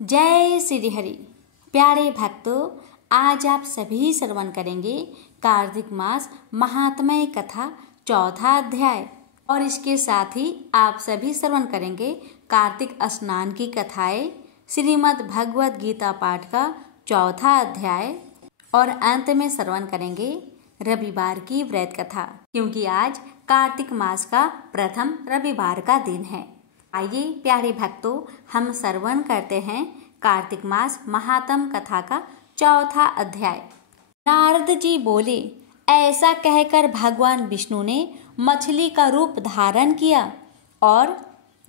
जय श्री हरि। प्यारे भक्तों, आज आप सभी श्रवण करेंगे कार्तिक मास महात्म्य कथा चौथा अध्याय और इसके साथ ही आप सभी श्रवण करेंगे कार्तिक स्नान की कथाएं, श्रीमद् भगवद गीता पाठ का चौथा अध्याय और अंत में श्रवण करेंगे रविवार की व्रत कथा, क्योंकि आज कार्तिक मास का प्रथम रविवार का दिन है। आइए प्यारे भक्तों, हम श्रवण करते हैं कार्तिक मास महात्म कथा का चौथा अध्याय। नारद जी बोले, ऐसा कहकर भगवान विष्णु ने मछली का रूप धारण किया और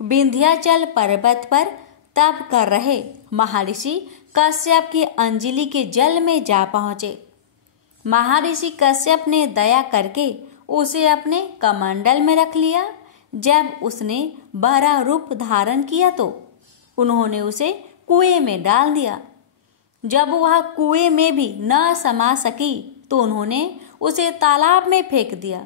विंध्याचल पर्वत पर तप कर रहे महर्षि कश्यप की अंजलि के जल में जा पहुंचे। महर्षि कश्यप ने दया करके उसे अपने कमंडल में रख लिया। जब उसने बड़ा रूप धारण किया तो उन्होंने उसे कुएं में डाल दिया। जब वह कुएं में भी न समा सकी तो उन्होंने उसे तालाब में फेंक दिया।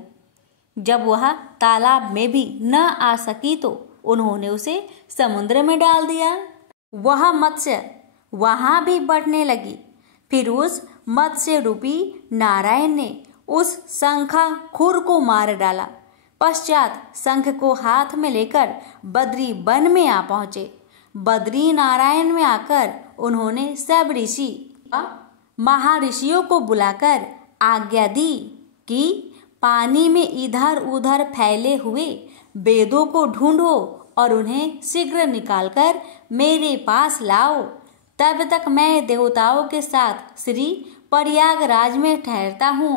जब वह तालाब में भी न आ सकी तो उन्होंने उसे समुद्र में डाल दिया। वह मत्स्य वहां भी बढ़ने लगी। फिर उस मत्स्य रूपी नारायण ने उस शंखाखुर को मार डाला। पश्चात शंख को हाथ में लेकर बद्री वन में आ पहुंचे। बद्री नारायण में आकर उन्होंने सब ऋषि महर्षियों को बुलाकर आज्ञा दी कि पानी में इधर उधर फैले हुए वेदों को ढूंढो और उन्हें शीघ्र निकालकर मेरे पास लाओ। तब तक मैं देवताओं के साथ श्री प्रयागराज में ठहरता हूँ।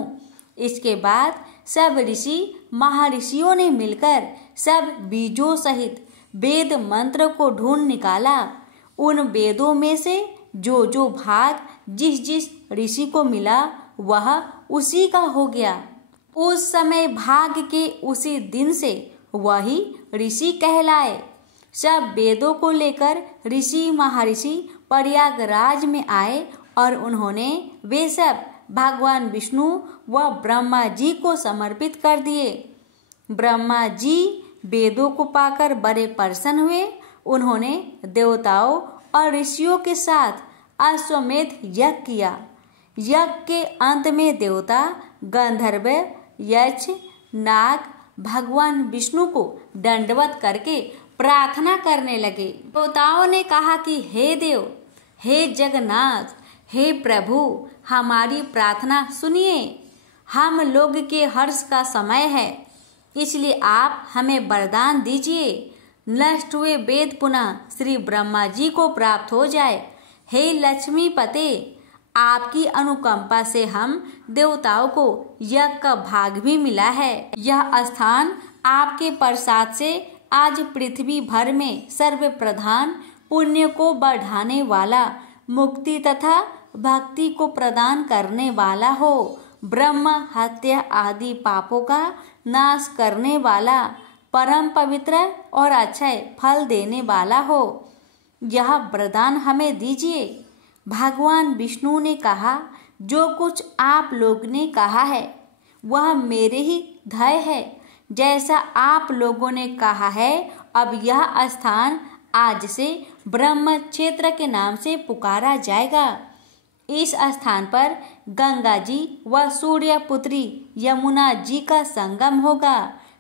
इसके बाद सब ऋषि महर्षियों ने मिलकर सब बीजों सहित वेद मंत्र को ढूंढ निकाला। उन वेदों में से जो जो भाग जिस जिस ऋषि को मिला वह उसी का हो गया। उस समय भाग के उसी दिन से वही ऋषि कहलाए। सब वेदों को लेकर ऋषि महर्षि प्रयागराज में आए और उन्होंने वे सब भगवान विष्णु व ब्रह्मा जी को समर्पित कर दिए। ब्रह्मा जी वेदों को पाकर बड़े प्रसन्न हुए। उन्होंने देवताओं और ऋषियों के साथ अश्वमेध यज्ञ किया। यज्ञ के अंत में देवता, गंधर्व, यक्ष, नाग भगवान विष्णु को दंडवत करके प्रार्थना करने लगे। देवताओं ने कहा कि हे देव, हे जगन्नाथ, हे प्रभु, हमारी प्रार्थना सुनिए। हम लोग के हर्ष का समय है, इसलिए आप हमें वरदान दीजिए। नष्ट हुए वेद पुनः श्री ब्रह्मा जी को प्राप्त हो जाए। हे लक्ष्मीपते, आपकी अनुकंपा से हम देवताओं को यज्ञ का भाग भी मिला है। यह स्थान आपके प्रसाद से आज पृथ्वी भर में सर्व प्रधान, पुण्य को बढ़ाने वाला, मुक्ति तथा भक्ति को प्रदान करने वाला हो, ब्रह्म हत्या आदि पापों का नाश करने वाला, परम पवित्र और अक्षय फल देने वाला हो। यह वरदान हमें दीजिए। भगवान विष्णु ने कहा, जो कुछ आप लोग ने कहा है वह मेरे ही ध्येय है। जैसा आप लोगों ने कहा है, अब यह स्थान आज से ब्रह्म क्षेत्र के नाम से पुकारा जाएगा। इस स्थान पर गंगा जी व सूर्य पुत्री यमुना जी का संगम होगा।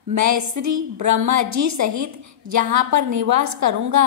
मैं श्री ब्रह्मा जी सहित यहाँ पर निवास करूँगा।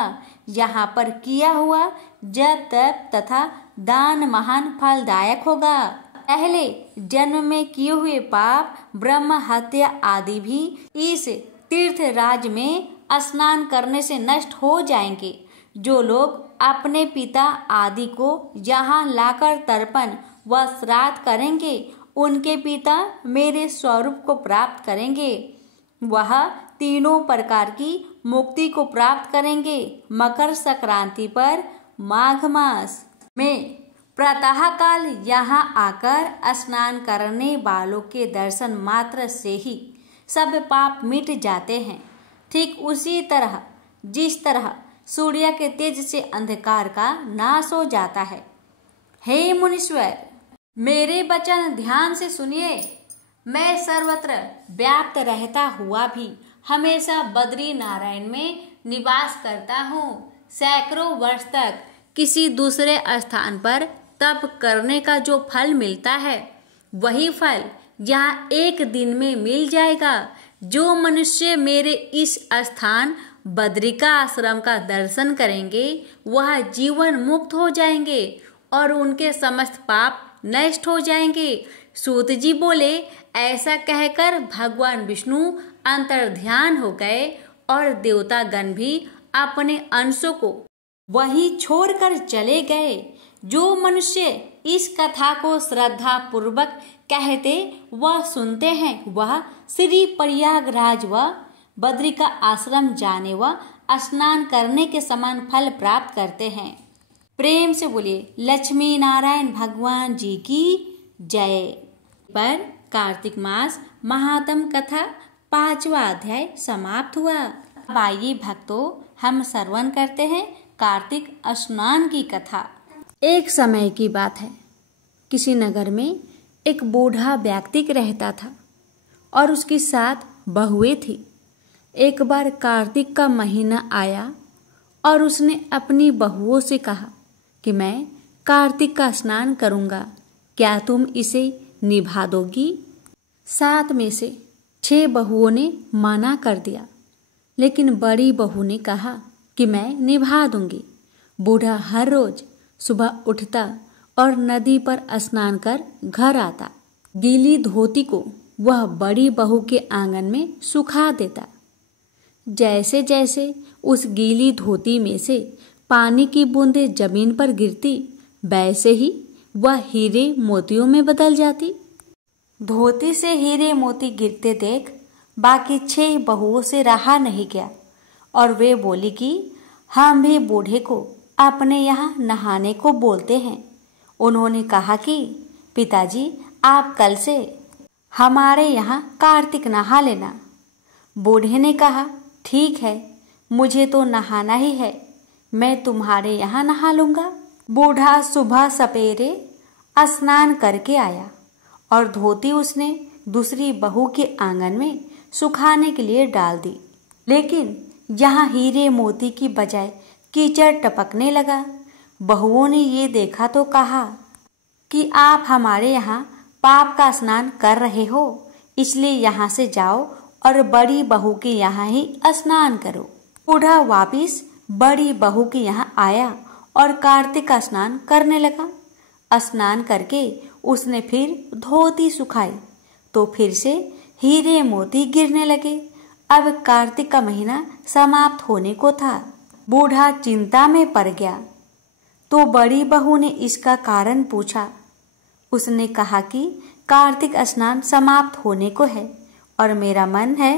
यहाँ पर किया हुआ जप तप तथा दान महान फलदायक होगा। पहले जन्म में किए हुए पाप, ब्रह्म हत्या आदि भी इस तीर्थ राज में स्नान करने से नष्ट हो जाएंगे। जो लोग अपने पिता आदि को यहाँ लाकर तर्पण व श्राद्ध करेंगे, उनके पिता मेरे स्वरूप को प्राप्त करेंगे। वह तीनों प्रकार की मुक्ति को प्राप्त करेंगे। मकर संक्रांति पर माघ मास में प्रातः काल यहाँ आकर स्नान करने वालों के दर्शन मात्र से ही सब पाप मिट जाते हैं। ठीक उसी तरह जिस तरह सूर्य के तेज से अंधकार का नाश हो जाता है। हे मुनीश्वर, मेरे वचन ध्यान से सुनिए। मैं सर्वत्र व्याप्त रहता हुआ भी हमेशा बद्री नारायण में निवास करता हूँ। सैकड़ों वर्ष तक किसी दूसरे स्थान पर तप करने का जो फल मिलता है वही फल यहाँ एक दिन में मिल जाएगा। जो मनुष्य मेरे इस स्थान बद्रिका आश्रम का दर्शन करेंगे वह जीवन मुक्त हो जाएंगे और उनके समस्त पाप नष्ट हो जाएंगे। सूत जी बोले, ऐसा कहकर भगवान विष्णु अंतर्ध्यान हो गए और देवतागण भी अपने अंशों को वहीं छोड़कर चले गए। जो मनुष्य इस कथा को श्रद्धा पूर्वक कहते व सुनते हैं वह श्री प्रयागराज व बद्रिका आश्रम जाने व स्नान करने के समान फल प्राप्त करते हैं। प्रेम से बोलिए लक्ष्मी नारायण भगवान जी की जय। पर कार्तिक मास महात्म कथा 5वां अध्याय समाप्त हुआ। अब आइए भक्तों, हम श्रवण करते हैं कार्तिक स्नान की कथा। एक समय की बात है, किसी नगर में एक बूढ़ा व्यक्ति रहता था और उसकी 7 बहुएं थी। एक बार कार्तिक का महीना आया और उसने अपनी बहुओं से कहा कि मैं कार्तिक का स्नान करूंगा, क्या तुम इसे निभा दोगी? 7 में से 6 बहुओं ने मना कर दिया, लेकिन बड़ी बहू ने कहा कि मैं निभा दूंगी। बूढ़ा हर रोज सुबह उठता और नदी पर स्नान कर घर आता। गीली धोती को वह बड़ी बहू के आंगन में सुखा देता। जैसे जैसे उस गीली धोती में से पानी की बूंदें जमीन पर गिरती, वैसे ही वह हीरे मोतियों में बदल जाती। धोती से हीरे मोती गिरते देख बाकी 6 बहुओं से रहा नहीं गया और वे बोली कि हम भी बूढ़े को अपने यहाँ नहाने को बोलते हैं। उन्होंने कहा कि पिताजी, आप कल से हमारे यहाँ कार्तिक नहा लेना। बूढ़े ने कहा, ठीक है, मुझे तो नहाना ही है, मैं तुम्हारे यहाँ नहा लूंगा। बूढ़ा सुबह सपेरे स्नान करके आया और धोती उसने दूसरी बहू के आंगन में सुखाने के लिए डाल दी, लेकिन यहाँ हीरे मोती की बजाय कीचड़ टपकने लगा। बहुओं ने ये देखा तो कहा कि आप हमारे यहाँ पाप का स्नान कर रहे हो, इसलिए यहाँ से जाओ और बड़ी बहू के यहाँ ही स्नान करो। बूढ़ा वापिस बड़ी बहू के यहाँ आया और कार्तिक का स्नान करने लगा। स्नान करके उसने फिर धोती सुखाई तो फिर से हीरे मोती गिरने लगे। अब कार्तिक का महीना समाप्त होने को था। बूढ़ा चिंता में पड़ गया तो बड़ी बहू ने इसका कारण पूछा। उसने कहा कि कार्तिक स्नान समाप्त होने को है और मेरा मन है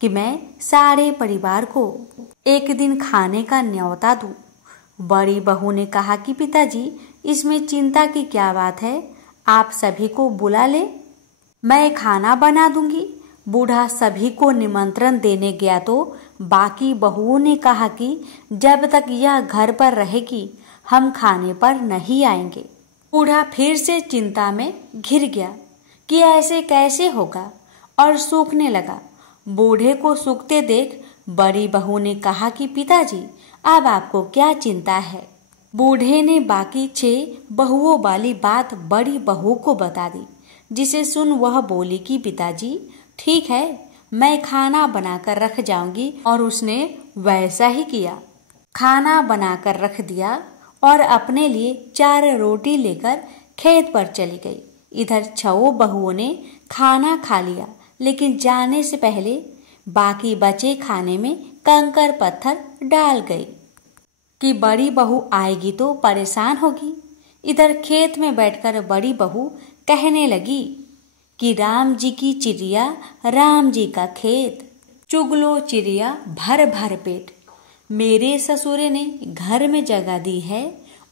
कि मैं सारे परिवार को एक दिन खाने का न्योता दूं। बड़ी बहू ने कहा कि पिताजी, इसमें चिंता की क्या बात है, आप सभी को बुला ले, मैं खाना बना दूंगी। बूढ़ा सभी को निमंत्रण देने गया तो बाकी बहुओं ने कहा कि जब तक यह घर पर रहेगी हम खाने पर नहीं आएंगे। बूढ़ा फिर से चिंता में घिर गया कि ऐसे कैसे होगा और सूखने लगा। बूढ़े को सूखते देख बड़ी बहू ने कहा कि पिताजी, अब आपको क्या चिंता है? बूढ़े ने बाकी 6 बहुओं वाली बात बड़ी बहू को बता दी, जिसे सुन वह बोली कि पिताजी, ठीक है, मैं खाना बनाकर रख जाऊंगी। और उसने वैसा ही किया। खाना बनाकर रख दिया और अपने लिए 4 रोटी लेकर खेत पर चली गई। इधर 6 बहुओं ने खाना खा लिया, लेकिन जाने से पहले बाकी बचे खाने में कंकर पत्थर डाल गई कि बड़ी बहू आएगी तो परेशान होगी। इधर खेत में बैठकर बड़ी बहू कहने लगी कि राम जी की चिड़िया, राम जी का खेत, चुगलो चिड़िया भर भर पेट। मेरे ससुरे ने घर में जगह दी है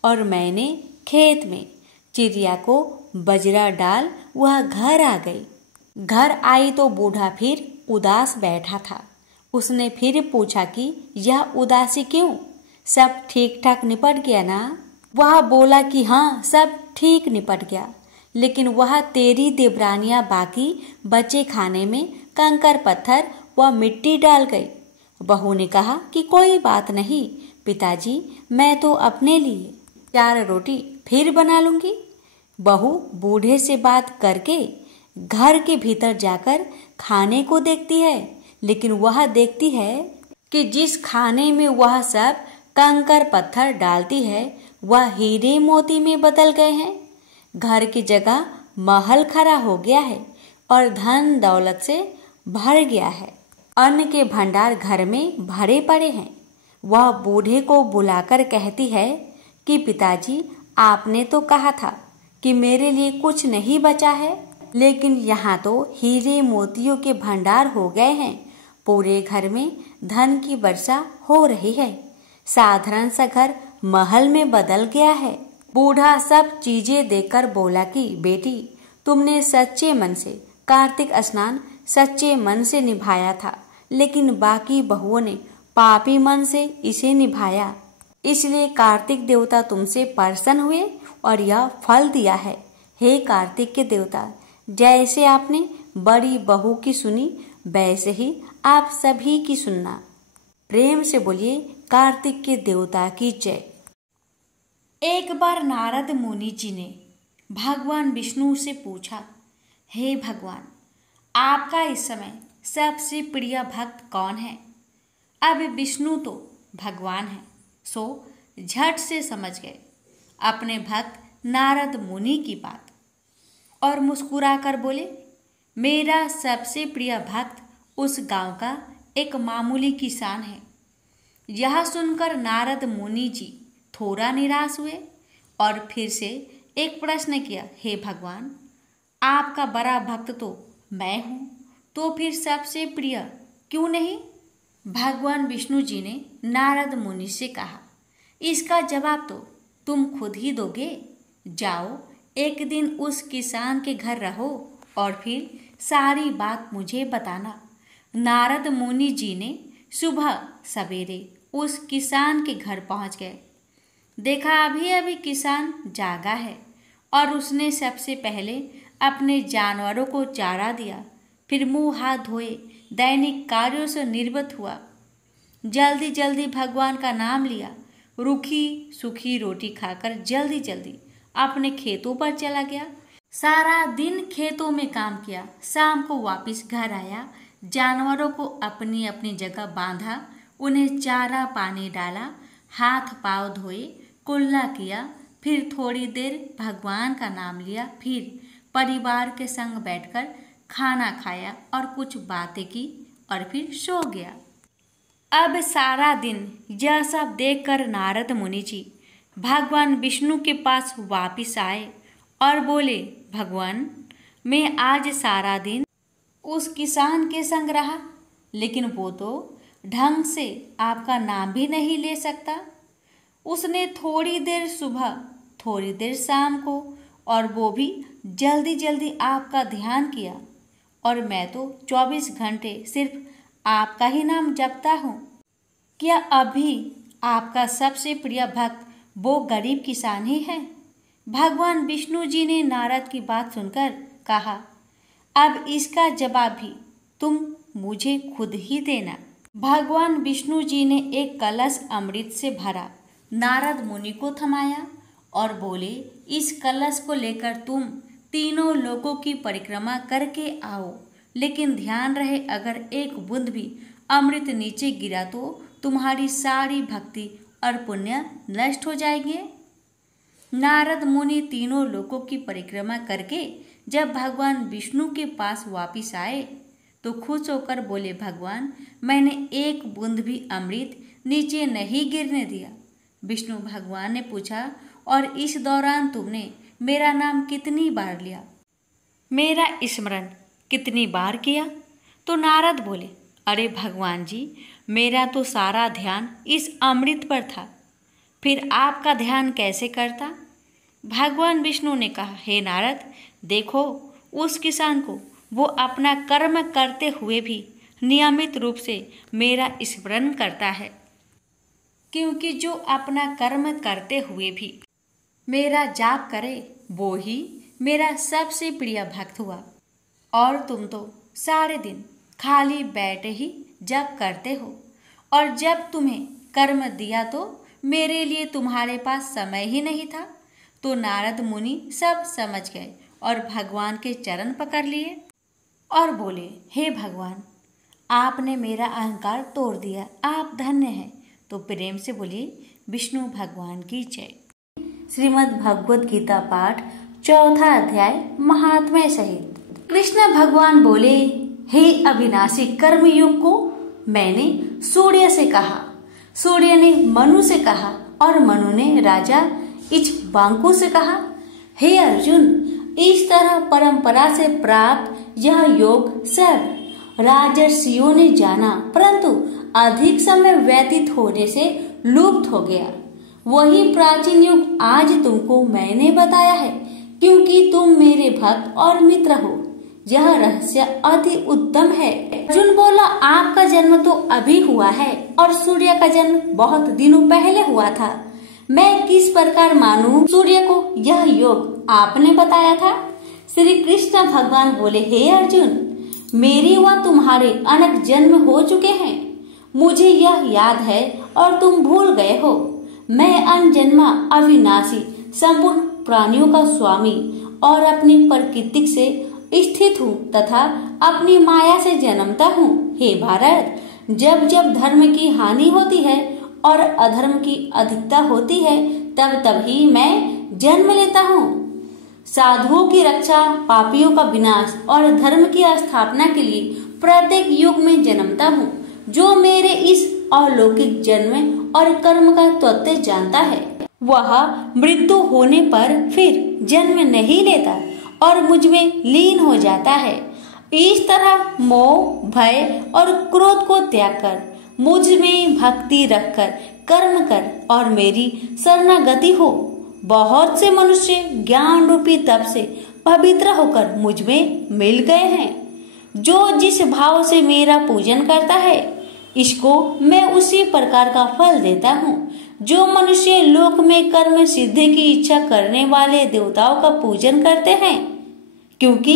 और मैंने खेत में। चिड़िया को बजरा डाल वह घर आ गई। घर आई तो बूढ़ा फिर उदास बैठा था। उसने फिर पूछा कि यह उदासी क्यों? सब ठीक ठाक निपट गया ना? वह बोला कि हाँ, सब ठीक निपट गया, लेकिन वह तेरी देवरानियां बाकी बचे खाने में कंकर पत्थर व मिट्टी डाल गई। बहू ने कहा कि कोई बात नहीं पिताजी, मैं तो अपने लिए 4 रोटी फिर बना लूंगी। बहू बूढ़े से बात करके घर के भीतर जाकर खाने को देखती है, लेकिन वह देखती है कि जिस खाने में वह सब कंकर पत्थर डालती है वह हीरे मोती में बदल गए हैं। घर की जगह महल खड़ा हो गया है और धन दौलत से भर गया है। अन्न के भंडार घर में भरे पड़े हैं। वह बूढ़े को बुलाकर कहती है कि पिताजी, आपने तो कहा था कि मेरे लिए कुछ नहीं बचा है, लेकिन यहाँ तो हीरे मोतियों के भंडार हो गए हैं। पूरे घर में धन की वर्षा हो रही है। साधारण सा घर महल में बदल गया है। बूढ़ा सब चीजें देखकर बोला कि बेटी, तुमने सच्चे मन से कार्तिक स्नान सच्चे मन से निभाया था, लेकिन बाकी बहुओं ने पापी मन से इसे निभाया, इसलिए कार्तिक देवता तुमसे प्रसन्न हुए और यह फल दिया है। हे कार्तिक के देवता, जैसे आपने बड़ी बहू की सुनी वैसे ही आप सभी की सुनना। प्रेम से बोलिए कार्तिक के देवता की जय। एक बार नारद मुनि जी ने भगवान विष्णु से पूछा, हे भगवान, आपका इस समय सबसे प्रिय भक्त कौन है? अब विष्णु तो भगवान है, सो झट से समझ गए अपने भक्त नारद मुनि की बात और मुस्कुराकर बोले, मेरा सबसे प्रिय भक्त उस गांव का एक मामूली किसान है। यह सुनकर नारद मुनि जी थोड़ा निराश हुए और फिर से एक प्रश्न किया, हे भगवान, आपका बड़ा भक्त तो मैं हूँ, तो फिर सबसे प्रिय क्यों नहीं? भगवान विष्णु जी ने नारद मुनि से कहा, इसका जवाब तो तुम खुद ही दोगे। जाओ, एक दिन उस किसान के घर रहो और फिर सारी बात मुझे बताना। नारद मुनि जी ने सुबह सवेरे उस किसान के घर पहुंच गए। देखा अभी अभी किसान जागा है और उसने सबसे पहले अपने जानवरों को चारा दिया, फिर मुंह हाथ धोए दैनिक कार्यों से निर्वृत्त हुआ। जल्दी जल्दी भगवान का नाम लिया, रूखी सूखी रोटी खाकर जल्दी जल्दी अपने खेतों पर चला गया। सारा दिन खेतों में काम किया, शाम को वापस घर आया, जानवरों को अपनी अपनी जगह बांधा, उन्हें चारा पानी डाला, हाथ पांव धोए, कुल्ला किया, फिर थोड़ी देर भगवान का नाम लिया, फिर परिवार के संग बैठकर खाना खाया और कुछ बातें की और फिर सो गया। अब सारा दिन यह सब देखकर नारद मुनि जी भगवान विष्णु के पास वापिस आए और बोले, भगवान, मैं आज सारा दिन उस किसान के संग रहा, लेकिन वो तो ढंग से आपका नाम भी नहीं ले सकता। उसने थोड़ी देर सुबह थोड़ी देर शाम को, और वो भी जल्दी जल्दी आपका ध्यान किया, और मैं तो 24 घंटे सिर्फ आपका ही नाम जपता हूँ। क्या अभी आपका सबसे प्रिय भक्त वो गरीब किसान ही है? भगवान विष्णु जी ने नारद की बात सुनकर कहा, अब इसका जवाब भी तुम मुझे खुद ही देना। भगवान विष्णु जी ने एक कलश अमृत से भरा नारद मुनि को थमाया और बोले, इस कलश को लेकर तुम तीनों लोकों की परिक्रमा करके आओ, लेकिन ध्यान रहे अगर एक बूंद भी अमृत नीचे गिरा तो तुम्हारी सारी भक्ति और पुण्य नष्ट हो जाएंगे। नारद मुनि तीनों लोकों की परिक्रमा करके जब भगवान विष्णु के पास वापिस आए तो खुश होकर बोले, भगवान, मैंने एक बूंद भी अमृत नीचे नहीं गिरने दिया। विष्णु भगवान ने पूछा, और इस दौरान तुमने मेरा नाम कितनी बार लिया, मेरा स्मरण कितनी बार किया? तो नारद बोले, अरे भगवान जी, मेरा तो सारा ध्यान इस अमृत पर था, फिर आपका ध्यान कैसे करता? भगवान विष्णु ने कहा, हे नारद, देखो उस किसान को, वो अपना कर्म करते हुए भी नियमित रूप से मेरा स्मरण करता है, क्योंकि जो अपना कर्म करते हुए भी मेरा जाप करे वो ही मेरा सबसे प्रिय भक्त हुआ। और तुम तो सारे दिन खाली बैठे ही जप करते हो, और जब तुम्हें कर्म दिया तो मेरे लिए तुम्हारे पास समय ही नहीं था। तो नारद मुनि सब समझ गए और भगवान के चरण पकड़ लिए और बोले, हे भगवान, आपने मेरा अहंकार तोड़ दिया, आप धन्य हैं। तो प्रेम से बोलिए, विष्णु भगवान की जय। श्रीमद् भगवद गीता पाठ, चौथा अध्याय, महात्म्य सहित। कृष्ण भगवान बोले, हे अविनाशी कर्मयोग को मैंने सूर्य से कहा, सूर्य ने मनु से कहा और मनु ने राजा इक्ष्वाकु से कहा। हे अर्जुन, इस तरह परंपरा से प्राप्त यह योग सब राजर्षियों ने जाना, परंतु अधिक समय व्यतीत होने से लुप्त हो गया। वही प्राचीन युग आज तुमको मैंने बताया है, क्योंकि तुम मेरे भक्त और मित्र हो। यह रहस्य अति उत्तम है। अर्जुन बोला, आपका जन्म तो अभी हुआ है और सूर्य का जन्म बहुत दिनों पहले हुआ था। मैं किस प्रकार मानूं सूर्य को यह योग आपने बताया था? श्री कृष्ण भगवान बोले, हे अर्जुन, मेरी व तुम्हारे अनेक जन्म हो चुके हैं, मुझे यह याद है और तुम भूल गए हो। मैं अनजन्मा अविनाशी संपूर्ण प्राणियों का स्वामी और अपनी प्रकृति से स्थित हूँ तथा अपनी माया से जन्मता हूँ। हे भारत, जब जब धर्म की हानि होती है और अधर्म की अधिकता होती है, तब तभी मैं जन्म लेता हूँ। साधुओं की रक्षा, पापियों का विनाश और धर्म की स्थापना के लिए प्रत्येक युग में जन्मता हूँ। जो मेरे इस अलौकिक जन्म और कर्म का तत्व जानता है, वह मृत्यु होने पर फिर जन्म नहीं लेता और मुझ में लीन हो जाता है। इस तरह मोह, भय और क्रोध को त्याग कर मुझ में भक्ति रखकर कर्म कर और मेरी शरणागति हो। बहुत से मनुष्य ज्ञान रूपी तप से पवित्र होकर मुझ में मिल गए हैं। जो जिस भाव से मेरा पूजन करता है, इसको मैं उसी प्रकार का फल देता हूँ। जो मनुष्य लोक में कर्म सिद्धि की इच्छा करने वाले देवताओं का पूजन करते हैं, क्योंकि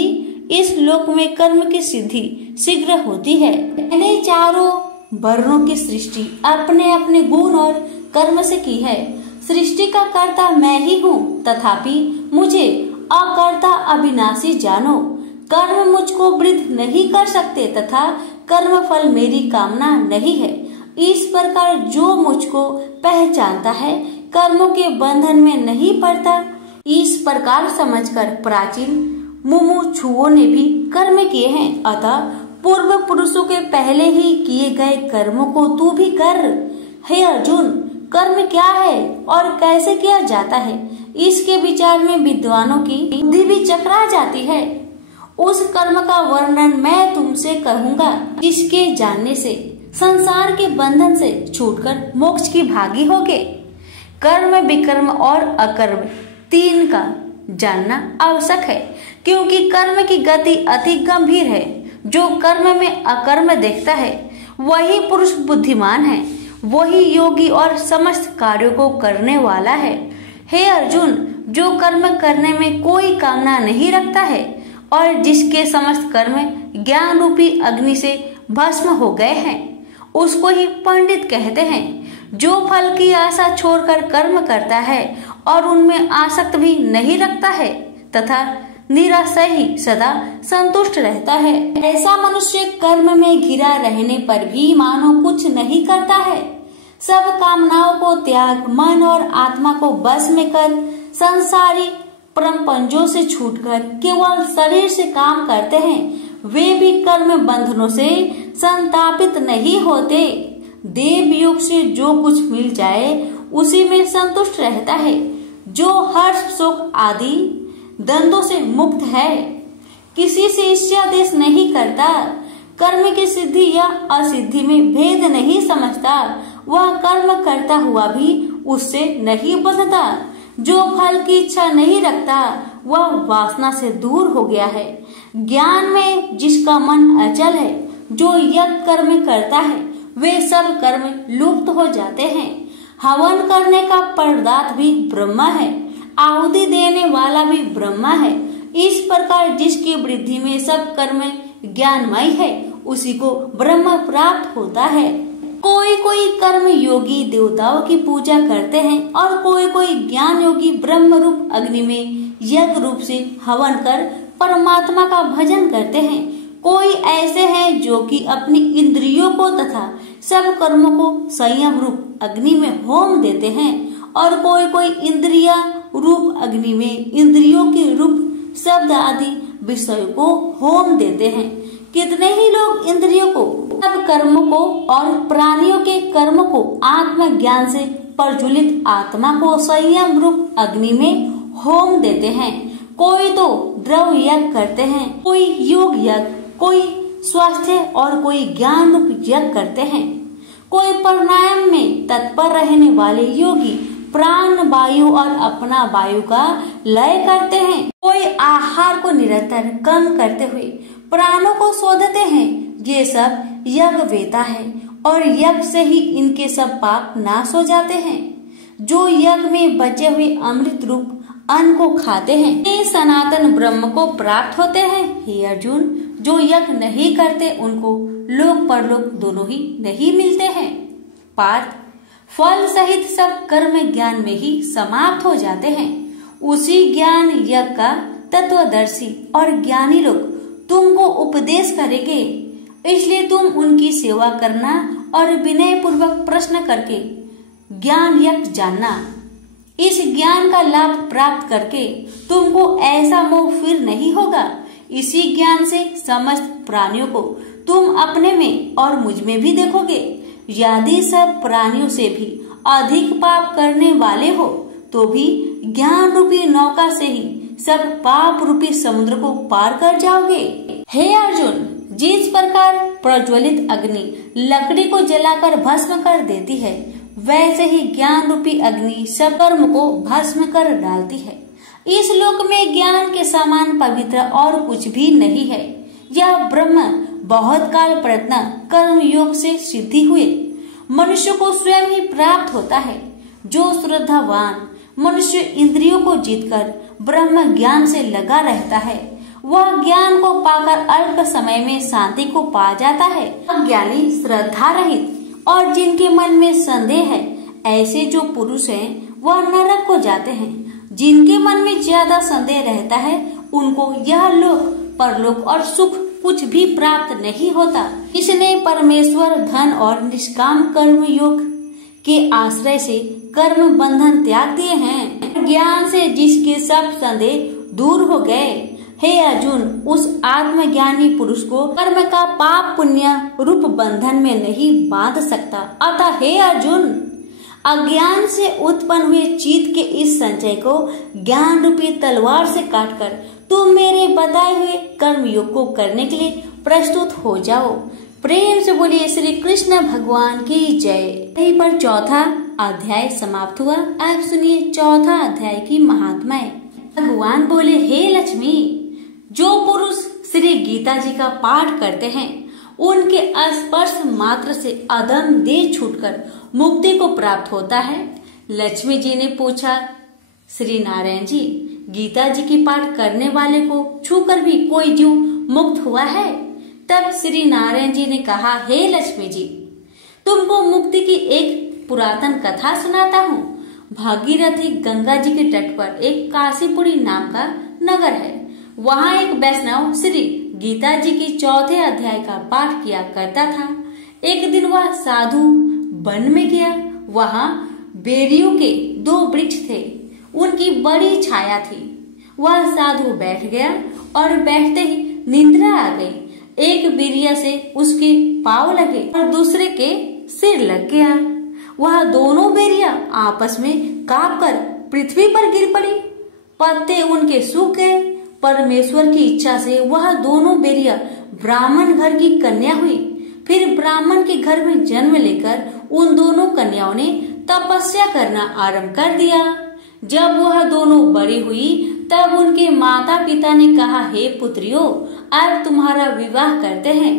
इस लोक में कर्म की सिद्धि शीघ्र होती है। मैंने चारों वर्णों की सृष्टि अपने अपने गुण और कर्म से की है। सृष्टि का कर्ता मैं ही हूँ, तथापि मुझे अकर्ता अविनाशी जानो। कर्म मुझको वृद्ध नहीं कर सकते तथा कर्म फल मेरी कामना नहीं है। इस प्रकार जो मुझको पहचानता है, कर्मों के बंधन में नहीं पड़ता। इस प्रकार समझकर प्राचीन मुमुक्षुओं ने भी कर्म किए हैं, अतः पूर्व पुरुषों के पहले ही किए गए कर्मों को तू भी कर। हे अर्जुन, कर्म क्या है और कैसे किया जाता है, इसके विचार में विद्वानों की बुद्धि भी चकरा जाती है। उस कर्म का वर्णन मैं तुमसे कहूँगा, जिसके जानने से संसार के बंधन से छूटकर मोक्ष की भागी होगे। कर्म, विकर्म और अकर्म तीन का जानना आवश्यक है, क्योंकि कर्म की गति अति गंभीर है। जो कर्म में अकर्म देखता है, वही पुरुष बुद्धिमान है, वही योगी और समस्त कार्यों को करने वाला है। हे अर्जुन, जो कर्म करने में कोई कामना नहीं रखता है और जिसके समस्त कर्म ज्ञान रूपी अग्नि से भस्म हो गए हैं, उसको ही पंडित कहते हैं। जो फल की आशा छोड़कर कर्म करता है और उनमें आसक्त भी नहीं रखता है तथा निराशय ही सदा संतुष्ट रहता है, ऐसा मनुष्य कर्म में घिरा रहने पर भी मानो कुछ नहीं करता है। सब कामनाओं को त्याग, मन और आत्मा को बस में कर, संसारी परमपंजों से छूटकर केवल शरीर से काम करते हैं। वे भी कर्म बंधनों से संतापित नहीं होते। देव योग से जो कुछ मिल जाए उसी में संतुष्ट रहता है। जो हर्ष, शोक आदि द्वंद्वों से मुक्त है, किसी से ईर्ष्या देश नहीं करता, कर्म की सिद्धि या असिद्धि में भेद नहीं समझता, वह कर्म करता हुआ भी उससे नहीं बंधता। जो फल की इच्छा नहीं रखता, वह वासना से दूर हो गया है। ज्ञान में जिसका मन अचल है, जो यज्ञ कर्म करता है, वे सब कर्म लुप्त हो जाते हैं। हवन करने का पदार्थ भी ब्रह्म है, आहुति देने वाला भी ब्रह्म है। इस प्रकार जिसकी वृद्धि में सब कर्म ज्ञानमय है, उसी को ब्रह्म प्राप्त होता है। कोई कोई कर्म योगी देवताओं की पूजा करते हैं और कोई कोई ज्ञान योगी ब्रह्म रूप अग्नि में यज्ञ रूप से हवन कर परमात्मा का भजन करते हैं। कोई ऐसे हैं जो कि अपनी इंद्रियों को तथा सब कर्मों को संयम रूप अग्नि में होम देते हैं और कोई कोई इंद्रिया रूप अग्नि में इंद्रियों के रूप शब्द आदि विषय को होम देते हैं। कितने ही लोग इंद्रियों को सब कर्मों को और प्राणियों के कर्म को आत्मज्ञान से प्रज्वलित आत्मा को संयम रूप अग्नि में होम देते हैं। कोई तो द्रव यज्ञ करते हैं, कोई योग यज्ञ, कोई स्वास्थ्य और कोई ज्ञान रूप यज्ञ करते हैं। कोई प्राणायाम में तत्पर रहने वाले योगी प्राण वायु और अपना वायु का लय करते हैं। कोई आहार को निरंतर कम करते हुए प्राणों को शोधते हैं। ये सब यज्ञ वेता है और यज्ञ से ही इनके सब पाप नाश हो जाते हैं। जो यज्ञ में बचे हुए अमृत रूप अन्न को खाते हैं ये सनातन ब्रह्म को प्राप्त होते हैं। हे अर्जुन, जो यज्ञ नहीं करते उनको लोक परलोक दोनों ही नहीं मिलते हैं। पार्थ, फल सहित सब कर्म ज्ञान में ही समाप्त हो जाते हैं। उसी ज्ञान यज्ञ का तत्वदर्शी और ज्ञानी लोग तुमको उपदेश करेंगे, इसलिए तुम उनकी सेवा करना और विनय पूर्वक प्रश्न करके ज्ञान यज्ञ जानना। इस ज्ञान का लाभ प्राप्त करके तुमको ऐसा मोह फिर नहीं होगा। इसी ज्ञान से समस्त प्राणियों को तुम अपने में और मुझ में भी देखोगे। यदि सब प्राणियों से भी अधिक पाप करने वाले हो तो भी ज्ञान रूपी नौका से ही सब पाप रूपी समुद्र को पार कर जाओगे। हे अर्जुन, जिस प्रकार प्रज्वलित अग्नि लकड़ी को जलाकर भस्म कर देती है, वैसे ही ज्ञान रूपी अग्नि सब कर्म को भस्म कर डालती है। इस लोक में ज्ञान के समान पवित्र और कुछ भी नहीं है। यह ब्रह्म बहुत काल प्रयत्न कर्म योग से सिद्धि हुए मनुष्य को स्वयं ही प्राप्त होता है। जो श्रद्धावान मनुष्य इंद्रियों को जीतकर ब्रह्म ज्ञान से लगा रहता है, वह ज्ञान को पाकर अल्प समय में शांति को पा जाता है। अज्ञानी, श्रद्धा रहित और जिनके मन में संदेह है, ऐसे जो पुरुष हैं, वह नरक को जाते हैं। जिनके मन में ज्यादा संदेह रहता है, उनको यह लोक परलोक और सुख कुछ भी प्राप्त नहीं होता। इसने परमेश्वर धन और निष्काम कर्म योग के आश्रय से कर्म बंधन त्याग दिए हैं। ज्ञान से जिसके सब संदेह दूर हो गए, हे अर्जुन, उस आत्मज्ञानी पुरुष को कर्म का पाप पुण्य रूप बंधन में नहीं बांध सकता। अतः हे अर्जुन, अज्ञान से उत्पन्न हुए चित्त के इस संचय को ज्ञान रूपी तलवार से काटकर तुम मेरे बताए हुए कर्म योग को करने के लिए प्रस्तुत हो जाओ। प्रेम से बोलिए श्री कृष्ण भगवान की जय। यहीं पर चौथा अध्याय समाप्त हुआ। अब सुनिए चौथा अध्याय की महात्माएं। भगवान बोले, हे लक्ष्मी, जो पुरुष श्री गीता जी का पाठ करते हैं, उनके स्पर्श मात्र से अदम देह छूटकर मुक्ति को प्राप्त होता है। लक्ष्मी जी ने पूछा, श्री नारायण जी, गीता जी की पाठ करने वाले को छूकर भी कोई जीव मुक्त हुआ है? तब श्री नारायण जी ने कहा, हे लक्ष्मी जी, तुमको मुक्ति की एक पुरातन कथा सुनाता हूँ। भागीरथी गंगा जी के तट पर एक काशीपुरी नाम का नगर है। वहाँ एक वैष्णव श्री गीता जी की चौथे अध्याय का पाठ किया करता था। एक दिन वह साधु वन में गया। वहाँ बेरियों के 2 वृक्ष थे, उनकी बड़ी छाया थी। वह साधु बैठ गया और बैठते ही निद्रा आ गई। एक बेरिया से उसके पाँव लगे और दूसरे के सिर लग गया। वह दोनों बेरिया आपस में कांपकर पृथ्वी पर गिर पड़ी। पत्ते उनके सूख गए। परमेश्वर की इच्छा से वह दोनों बेरिया ब्राह्मण घर की कन्या हुई। फिर ब्राह्मण के घर में जन्म लेकर उन दोनों कन्याओं ने तपस्या करना आरंभ कर दिया। जब वह दोनों बड़ी हुई तब उनके माता पिता ने कहा, हे पुत्रियों, अब तुम्हारा विवाह करते हैं।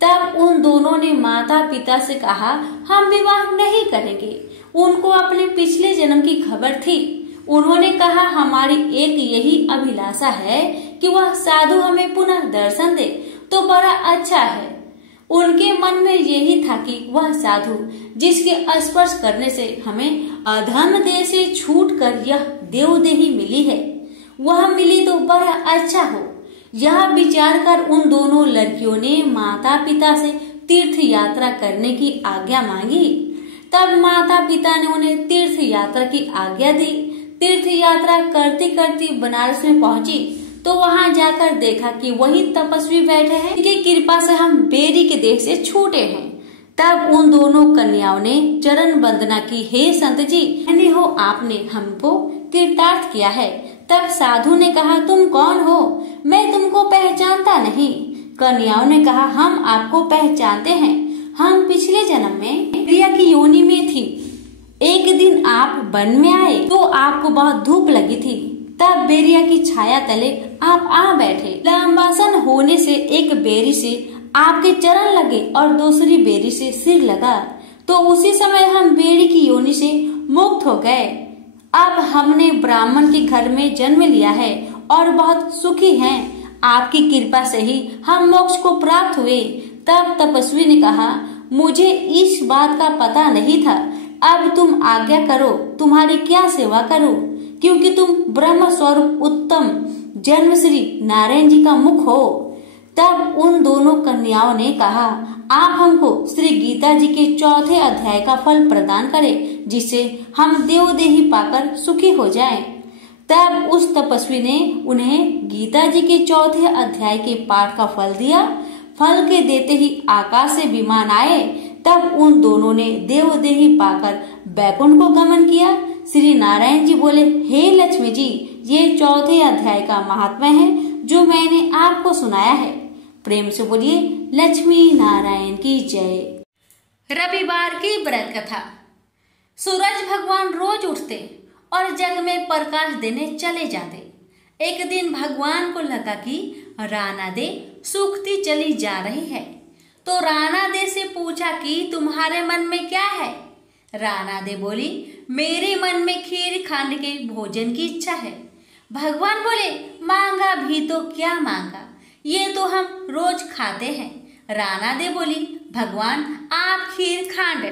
तब उन दोनों ने माता पिता से कहा, हम विवाह नहीं करेंगे। उनको अपने पिछले जन्म की खबर थी। उन्होंने कहा, हमारी एक यही अभिलाषा है कि वह साधु हमें पुनः दर्शन दे तो बड़ा अच्छा है। उनके मन में यही था कि वह साधु जिसके स्पर्श करने से हमें अधम देह से छूट कर यह देवदेही मिली है, वह मिली तो बड़ा अच्छा हो। यह विचार कर उन दोनों लड़कियों ने माता पिता से तीर्थ यात्रा करने की आज्ञा मांगी। तब माता पिता ने उन्हें तीर्थ यात्रा की आज्ञा दी। तीर्थ यात्रा करती करती बनारस में पहुंची तो वहां जाकर देखा कि वही तपस्वी बैठे हैं, इनकी कृपा से हम बेरी के देह से छूटे हैं। तब उन दोनों कन्याओं ने चरण वंदना की, हे संत जी, धन्य हो आपने हमको कृतार्थ किया है। तब साधु ने कहा, तुम कौन हो? मैं तुमको पहचानता नहीं। कन्याओं ने कहा, हम आपको पहचानते हैं, हम पिछले जन्म में प्रिया की योनि में थी। एक दिन आप वन में आए तो आपको बहुत धूप लगी थी, तब बेरिया की छाया तले आप आ बैठे। लंबासन होने से एक बेरी से आपके चरण लगे और दूसरी बेरी से सिर लगा, तो उसी समय हम बेरी की योनि से मुक्त हो गए। अब हमने ब्राह्मण के घर में जन्म लिया है और बहुत सुखी हैं। आपकी कृपा से ही हम मोक्ष को प्राप्त हुए। तब तपस्वी ने कहा, मुझे इस बात का पता नहीं था। अब तुम आज्ञा करो, तुम्हारी क्या सेवा करूं, क्योंकि तुम ब्रह्म स्वरूप उत्तम जन्म श्री नारायण जी का मुख हो। तब उन दोनों कन्याओं ने कहा, आप हमको श्री गीता जी के 4थे अध्याय का फल प्रदान करें, जिससे हम देवदेही पाकर सुखी हो जाएं। तब उस तपस्वी ने उन्हें गीता जी के 4थे अध्याय के पाठ का फल दिया। फल के देते ही आकाश से विमान आए। तब उन दोनों ने देवदेही पाकर बैकुंठ को गमन किया। श्री नारायण जी बोले, हे लक्ष्मी जी, ये 4थे अध्याय का महात्म्य है जो मैंने आपको सुनाया है। प्रेम से बोलिए लक्ष्मी नारायण की जय। रविवार की व्रत कथा। सूरज भगवान रोज उठते और जग में प्रकाश देने चले जाते। एक दिन भगवान को लगा कि राना दे सूखती चली जा रही है, तो राना दे से पूछा कि तुम्हारे मन में क्या है? राना दे बोली, मेरे मन में खीर खाने के भोजन की इच्छा है। भगवान बोले, मांगा भी तो क्या मांगा, ये तो हम रोज खाते हैं। राना दे बोली, भगवान आप खीर खांड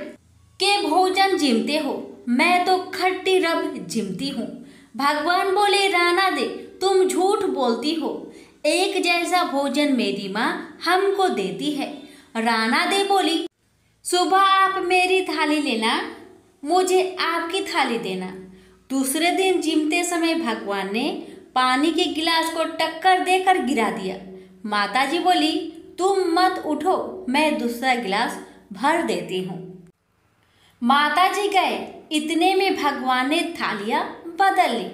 के भोजन जिमते हो, मैं तो खट्टी रब जिमती हूँ। भगवान बोले, राना दे तुम झूठ बोलती हो, एक जैसा भोजन मेरी माँ हमको देती है। राना दे बोली, सुबह आप मेरी थाली लेना, मुझे आपकी थाली देना। दूसरे दिन जिमते समय भगवान ने पानी के गिलास को टक्कर देकर गिरा दिया। माताजी बोली, तुम मत उठो, मैं दूसरा गिलास भर देती हूँ। माताजी गए, इतने में भगवान ने थालियाँ बदल ली।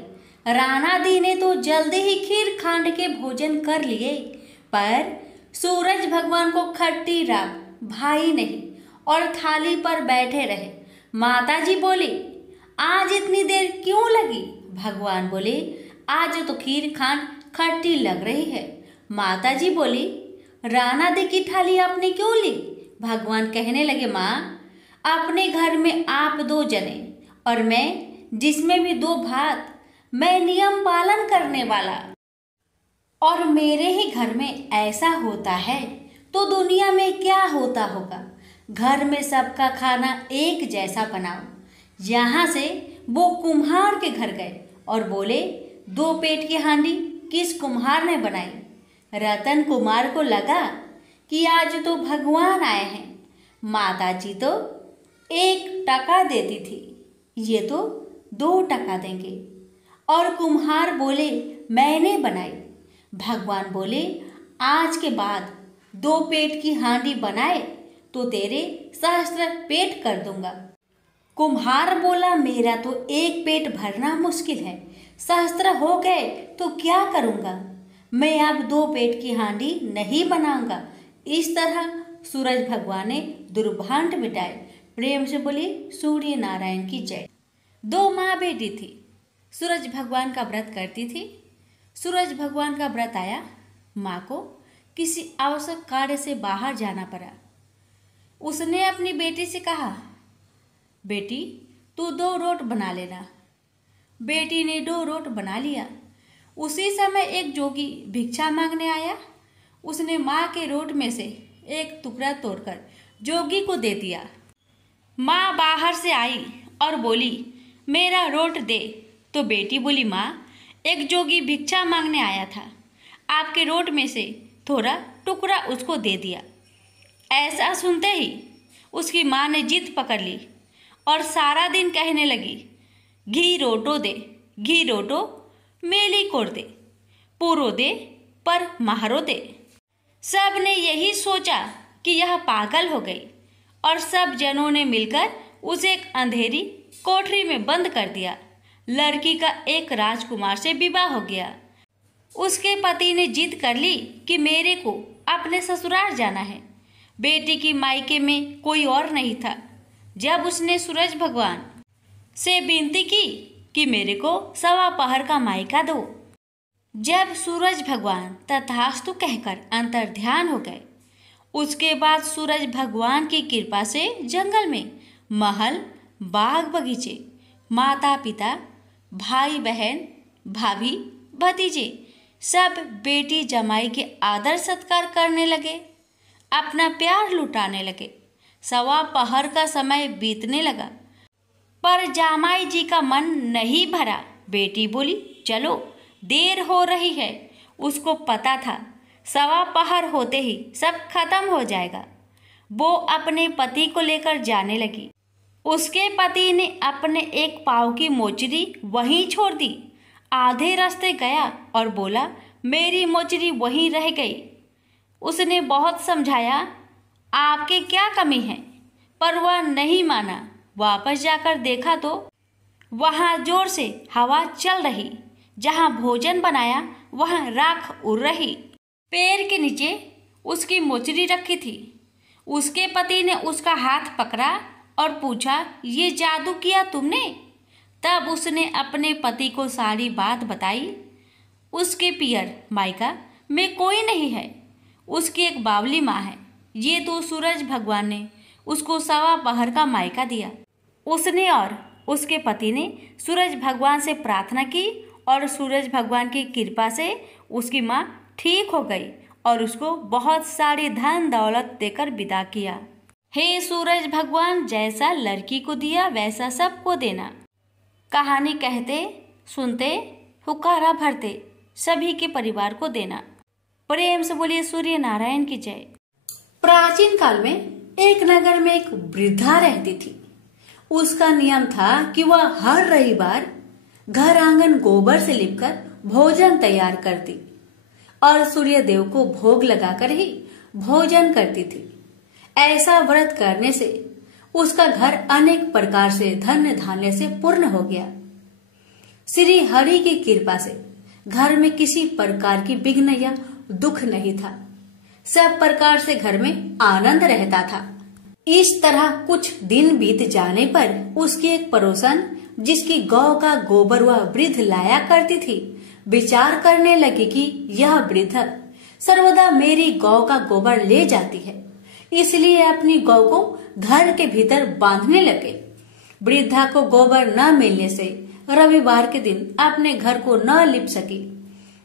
राणा दी ने तो जल्दी ही खीर खांड के भोजन कर लिए, पर सूरज भगवान को खट्टी रात भाई नहीं और थाली पर बैठे रहे। माताजी बोली, आज इतनी देर क्यों लगी? भगवान बोले, आज तो खीर खांड खट्टी लग रही है। माताजी बोली, राणा दी की थाली आपने क्यों ली? भगवान कहने लगे, माँ अपने घर में आप 2 जने और मैं जिसमें भी 2 भात, मैं नियम पालन करने वाला, और मेरे ही घर में ऐसा होता है तो दुनिया में क्या होता होगा। घर में सबका खाना एक जैसा बनाओ। यहाँ से वो कुम्हार के घर गए और बोले, 2 पेट की हांडी किस कुम्हार ने बनाई? रतन कुमार को लगा कि आज तो भगवान आए हैं। माताजी तो 1 टका देती थी, ये तो 2 टका देंगे। और कुम्हार बोले, मैंने बनाई। भगवान बोले, आज के बाद 2 पेट की हांडी बनाए तो तेरे सहस्त्र पेट कर दूंगा। कुम्हार बोला, मेरा तो 1 पेट भरना मुश्किल है, सहस्त्र हो गए तो क्या करूंगा, मैं अब 2 पेट की हांडी नहीं बनाऊंगा। इस तरह सूरज भगवान ने दुर्भांत मिटाए। प्रेम से बोली सूर्य नारायण की जय। 2 माँ बेटी थी, सूरज भगवान का व्रत करती थी। सूरज भगवान का व्रत आया, माँ को किसी आवश्यक कार्य से बाहर जाना पड़ा। उसने अपनी बेटी से कहा, बेटी तू 2 रोट बना लेना। बेटी ने 2 रोट बना लिया। उसी समय एक जोगी भिक्षा मांगने आया। उसने माँ के रोट में से एक टुकड़ा तोड़कर जोगी को दे दिया। माँ बाहर से आई और बोली, मेरा रोट दे। तो बेटी बोली, माँ, एक जोगी भिक्षा मांगने आया था, आपके रोट में से थोड़ा टुकड़ा उसको दे दिया। ऐसा सुनते ही उसकी माँ ने जिद पकड़ ली और सारा दिन कहने लगी, घी रोटो दे, घी रोटो, मेली कोर दे, पूरो दे पर महारो दे। सब ने यही सोचा कि यह पागल हो गई और सब जनों ने मिलकर उसे एक अंधेरी कोठरी में बंद कर दिया। लड़की का एक राजकुमार से विवाह हो गया। उसके पति ने जिद कर ली कि मेरे को अपने ससुराल जाना है। बेटी की मायके में कोई और नहीं था। जब उसने सूरज भगवान से विनती की कि मेरे को 1.25 पहर का मायका दो, जब सूरज भगवान तथास्तु कहकर अंतर्ध्यान हो गए, उसके बाद सूरज भगवान की कृपा से जंगल में महल, बाग बगीचे, माता पिता, भाई बहन, भाभी भतीजे सब बेटी जमाई के आदर सत्कार करने लगे, अपना प्यार लुटाने लगे। 1.25 पहर का समय बीतने लगा, पर जामाई जी का मन नहीं भरा। बेटी बोली, चलो, देर हो रही है। उसको पता था 1.25 पहर होते ही सब खत्म हो जाएगा। वो अपने पति को लेकर जाने लगी। उसके पति ने अपने एक पाँव की मोचरी वहीं छोड़ दी। आधे रास्ते गया और बोला, मेरी मोचरी वहीं रह गई। उसने बहुत समझाया, आपके क्या कमी है, पर वह नहीं माना। वापस जाकर देखा तो वहाँ जोर से हवा चल रही। जहाँ भोजन बनाया वहाँ राख उड़ रही। पेड़ के नीचे उसकी मोचरी रखी थी। उसके पति ने उसका हाथ पकड़ा और पूछा, ये जादू किया तुमने? तब उसने अपने पति को सारी बात बताई। उसके पियर मायका में कोई नहीं है, उसकी एक बावली माँ है। ये तो सूरज भगवान ने उसको 1.25 पहर का मायका दिया। उसने और उसके पति ने सूरज भगवान से प्रार्थना की और सूरज भगवान की कृपा से उसकी माँ ठीक हो गई और उसको बहुत सारी धन दौलत देकर विदा किया। हे सूरज भगवान, जैसा लड़की को दिया वैसा सबको देना। कहानी कहते सुनते हुक्कारा भरते सभी के परिवार को देना। प्रेम से बोलिए सूर्य नारायण की जय। प्राचीन काल में एक नगर में एक वृद्धा रहती थी। उसका नियम था कि वह हर रविवार घर आंगन गोबर से लिपकर भोजन तैयार करती और सूर्य देव को भोग लगाकर ही भोजन करती थी। ऐसा व्रत करने से उसका घर अनेक प्रकार से धन्य धान्य से पूर्ण हो गया। श्री हरि की कृपा से घर में किसी प्रकार की विघ्न या दुख नहीं था। सब प्रकार से घर में आनंद रहता था। इस तरह कुछ दिन बीत जाने पर उसकी एक पड़ोसन, जिसकी गौ का गोबर वह वृद्ध लाया करती थी, विचार करने लगी कि यह वृद्ध सर्वदा मेरी गौ का गोबर ले जाती है, इसलिए अपनी गौ को घर के भीतर बांधने लगे। वृद्धा को गोबर न मिलने से रविवार के दिन अपने घर को न लिप सकी,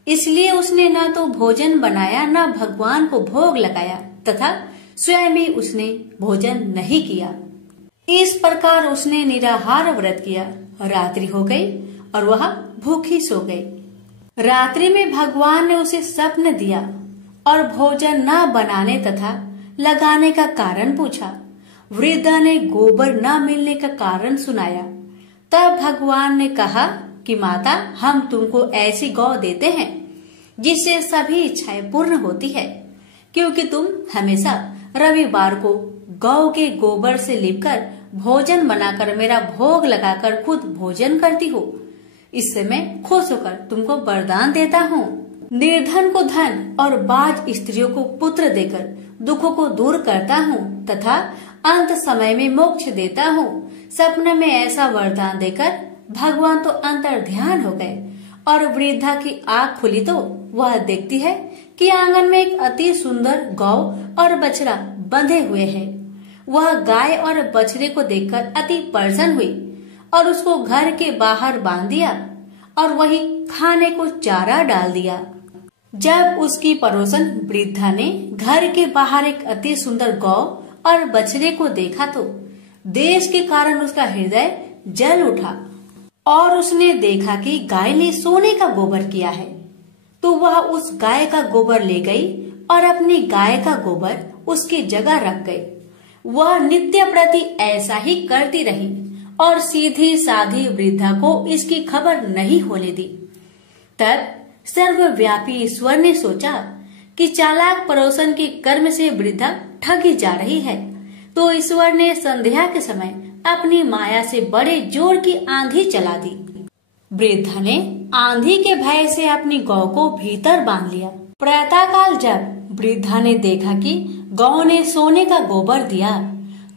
इसलिए उसने न तो भोजन बनाया न भगवान को भोग लगाया तथा स्वयं भी उसने भोजन नहीं किया। इस प्रकार उसने निराहार व्रत किया। रात्रि हो गई और वह भूखी सो गई। रात्रि में भगवान ने उसे स्वप्न दिया और भोजन न बनाने तथा लगाने का कारण पूछा। वृद्धा ने गोबर न मिलने का कारण सुनाया। तब भगवान ने कहा कि माता, हम तुमको ऐसी गौ देते हैं जिससे सभी इच्छाएं पूर्ण होती है, क्योंकि तुम हमेशा रविवार को गौ के गोबर से लिपकर भोजन बनाकर मेरा भोग लगाकर खुद भोजन करती हो। इससे मैं खुश होकर तुमको वरदान देता हूँ। निर्धन को धन और बाज स्त्रियों को पुत्र देकर दुखों को दूर करता हूँ तथा अंत समय में मोक्ष देता हूँ। सपने में ऐसा वरदान देकर भगवान तो अंतर्ध्यान हो गए और वृद्धा की आँख खुली तो वह देखती है कि आंगन में एक अति सुंदर गौ और बछड़ा बंधे हुए हैं। वह गाय और बछड़े को देखकर अति प्रसन्न हुई और उसको घर के बाहर बांध दिया और वहीं खाने को चारा डाल दिया। जब उसकी पड़ोसन वृद्धा ने घर के बाहर एक अति सुंदर गौ और बछड़े को देखा तो देश के कारण उसका हृदय जल उठा और उसने देखा कि गाय ने सोने का गोबर किया है। तो वह उस गाय का गोबर ले गई और अपनी गाय का गोबर उसकी जगह रख गई। वह नित्य प्रति ऐसा ही करती रही और सीधी साधी वृद्धा को इसकी खबर नहीं होने दी। तब सर्वव्यापी ईश्वर ने सोचा कि चालाक पड़ोसन के कर्म से वृद्धा ठगी जा रही है। तो ईश्वर ने संध्या के समय अपनी माया से बड़े जोर की आंधी चला दी। वृद्धा ने आंधी के भय से अपनी गौ को भीतर बांध लिया। प्रातःकाल जब वृद्धा ने देखा कि गौ ने सोने का गोबर दिया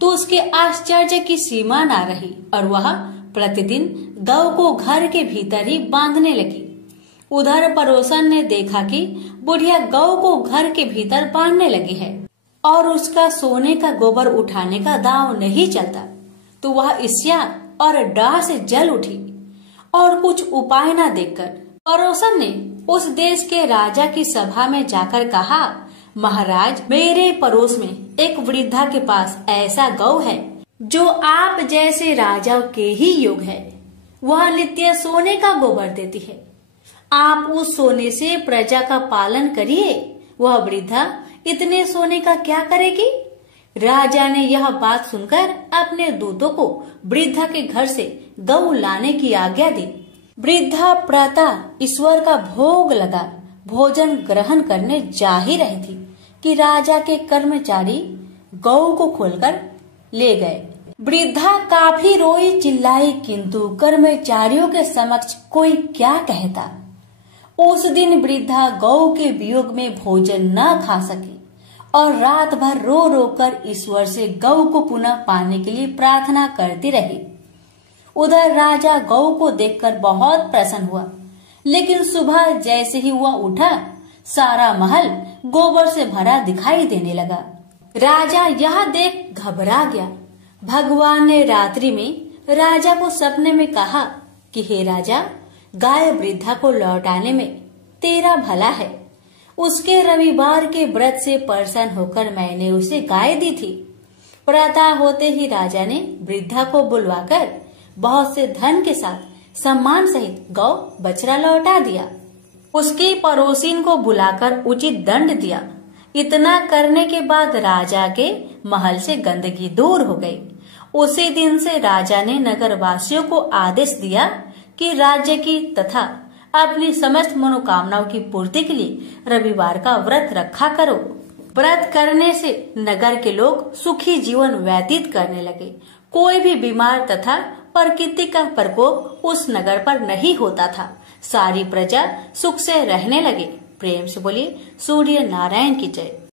तो उसके आश्चर्य की सीमा न रही और वह प्रतिदिन गौ को घर के भीतर ही बांधने लगी। उधर पड़ोसन ने देखा कि बुढ़िया गौ को घर के भीतर बांधने लगी है और उसका सोने का गोबर उठाने का दांव नहीं चलता। तो वह ईर्ष्या और डाह से जल उठी और कुछ उपाय न देखकर पड़ोसन ने उस देश के राजा की सभा में जाकर कहा, महाराज, मेरे पड़ोस में एक वृद्धा के पास ऐसा गौ है जो आप जैसे राजा के ही योग है। वह नित्य सोने का गोबर देती है। आप उस सोने से प्रजा का पालन करिए। वह वृद्धा इतने सोने का क्या करेगी? राजा ने यह बात सुनकर अपने दूतों को वृद्धा के घर से गौ लाने की आज्ञा दी। वृद्धा प्रातः ईश्वर का भोग लगा भोजन ग्रहण करने जा ही रही थी कि राजा के कर्मचारी गौ को खोलकर ले गए। वृद्धा काफी रोई चिल्लाई, किंतु कर्मचारियों के समक्ष कोई क्या कहता। उस दिन वृद्धा गौ के वियोग में भोजन न खा सकी और रात भर रो रो कर ईश्वर से गौ को पुनः पाने के लिए प्रार्थना करती रही। उधर राजा गौ को देखकर बहुत प्रसन्न हुआ, लेकिन सुबह जैसे ही वह उठा सारा महल गोबर से भरा दिखाई देने लगा। राजा यह देख घबरा गया। भगवान ने रात्रि में राजा को सपने में कहा कि हे राजा, गाय वृद्धा को लौटाने में तेरा भला है। उसके रविवार के व्रत से प्रसन्न होकर मैंने उसे गाय दी थी। प्रातः होते ही राजा ने वृद्धा को बुलवाकर बहुत से धन के साथ सम्मान सहित गौ बछड़ा लौटा दिया। उसकी पड़ोसिन को बुलाकर उचित दंड दिया। इतना करने के बाद राजा के महल से गंदगी दूर हो गई। उसी दिन से राजा ने नगरवासियों को आदेश दिया कि राज्य की तथा अपनी समस्त मनोकामनाओं की पूर्ति के लिए रविवार का व्रत रखा करो। व्रत करने से नगर के लोग सुखी जीवन व्यतीत करने लगे। कोई भी बीमार तथा प्रकृति का प्रकोप उस नगर पर नहीं होता था। सारी प्रजा सुख से रहने लगे। प्रेम से बोलिए सूर्य नारायण की जय।